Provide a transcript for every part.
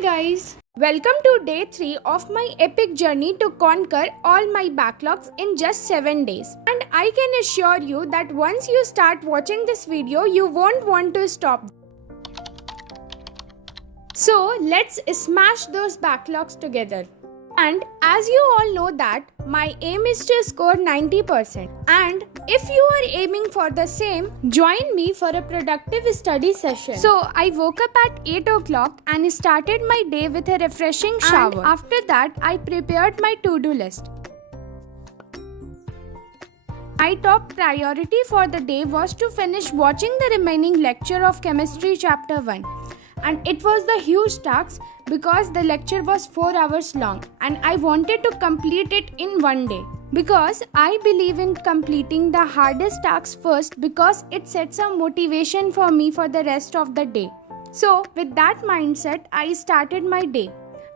guys, welcome to day 3 of my epic journey to conquer all my backlogs in just 7 days. And I can assure you that once you start watching this video, you won't want to stop. So let's smash those backlogs together. And as you all know that my aim is to score 90%, and if you are aiming for the same, join me for a productive study session. So I woke up at 8 o'clock and started my day with a refreshing shower. And after that, I prepared my to-do list. My top priority for the day was to finish watching the remaining lecture of Chemistry Chapter 1. And it was the huge task because the lecture was 4 hours long and I wanted to complete it in one day. Because I believe in completing the hardest tasks first because it sets a motivation for me for the rest of the day. So with that mindset, I started my day.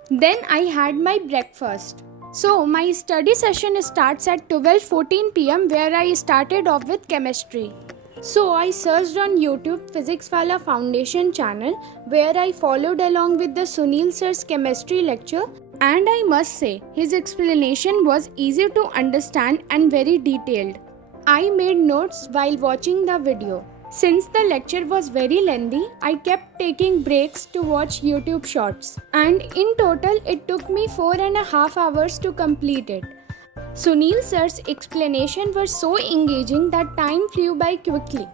Then I had my breakfast. So my study session starts at 12:14 p.m. where I started off with chemistry. So I searched on YouTube Physics Wala Foundation channel where I followed along with the Sunil sir's chemistry lecture, and I must say his explanation was easy to understand and very detailed. I made notes while watching the video. Since the lecture was very lengthy, I kept taking breaks to watch YouTube shorts, and in total it took me 4.5 hours to complete it. Sunil sir's explanation was so engaging that time flew by quickly.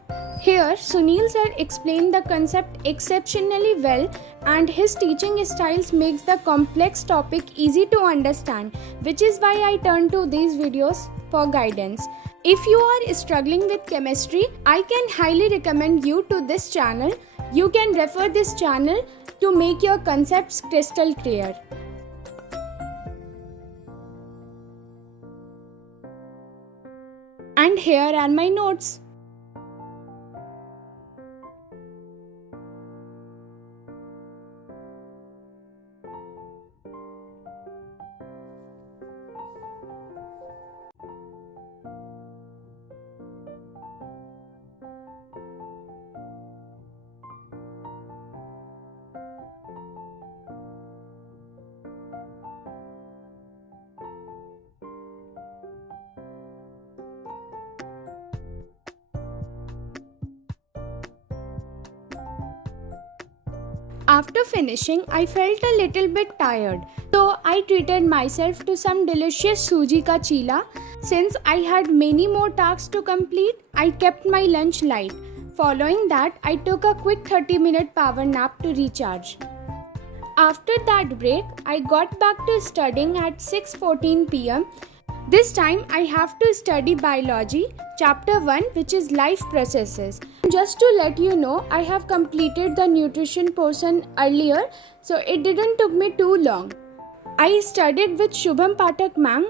Here, Sunil sir explained the concept exceptionally well, and his teaching styles makes the complex topic easy to understand, which is why I turn to these videos for guidance. If you are struggling with chemistry, I can highly recommend you to this channel. You can refer this channel to make your concepts crystal clear. And here are my notes. After finishing, I felt a little bit tired, so I treated myself to some delicious suji ka chila. Since I had many more tasks to complete, I kept my lunch light. Following that, I took a quick 30-minute power nap to recharge. After that break, I got back to studying at 6:14 p.m. This time I have to study biology, chapter 1, which is life processes. Just to let you know, I have completed the nutrition portion earlier, so it didn't took me too long. I studied with Shubham Pathak ma'am,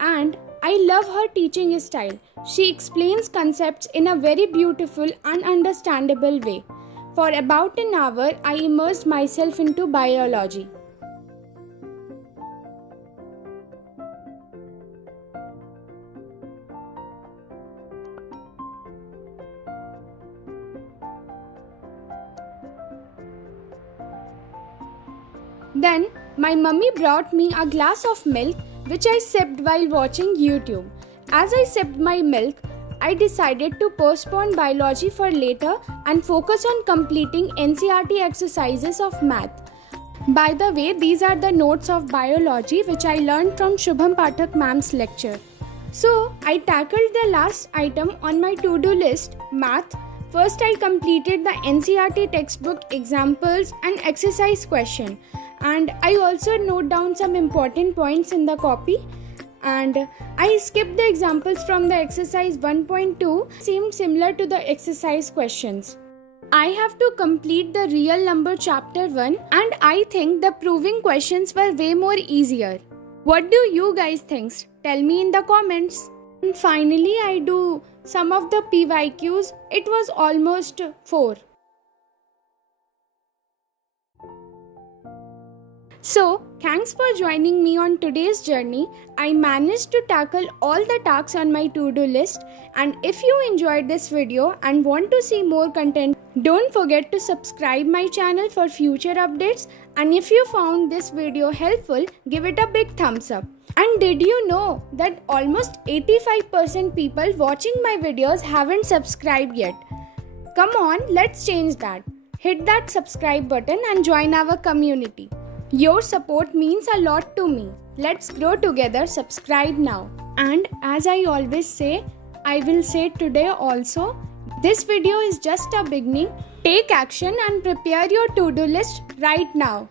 and I love her teaching style. She explains concepts in a very beautiful and understandable way. For about an hour, I immersed myself into biology. Then, my mummy brought me a glass of milk which I sipped while watching YouTube. As I sipped my milk, I decided to postpone biology for later and focus on completing NCERT exercises of math. By the way, these are the notes of biology which I learned from Shubham Pathak ma'am's lecture. So, I tackled the last item on my to-do list, math. First, I completed the NCERT textbook examples and exercise question. And I also note down some important points in the copy, and I skipped the examples from the exercise 1.2, seemed similar to the exercise questions. I have to complete the real number chapter 1, and I think the proving questions were way more easier. What do you guys think? Tell me in the comments. And finally, I do some of the PYQs. It was almost 4. So, thanks for joining me on today's journey. I managed to tackle all the tasks on my to-do list, and if you enjoyed this video and want to see more content, don't forget to subscribe my channel for future updates, and if you found this video helpful, give it a big thumbs up. And did you know that almost 85% people watching my videos haven't subscribed yet? Come on, let's change that. Hit that subscribe button and join our community. Your support means a lot to me. Let's grow together. Subscribe now. And as I always say, I will say today also, this video is just a beginning. Take action and prepare your to-do list right now.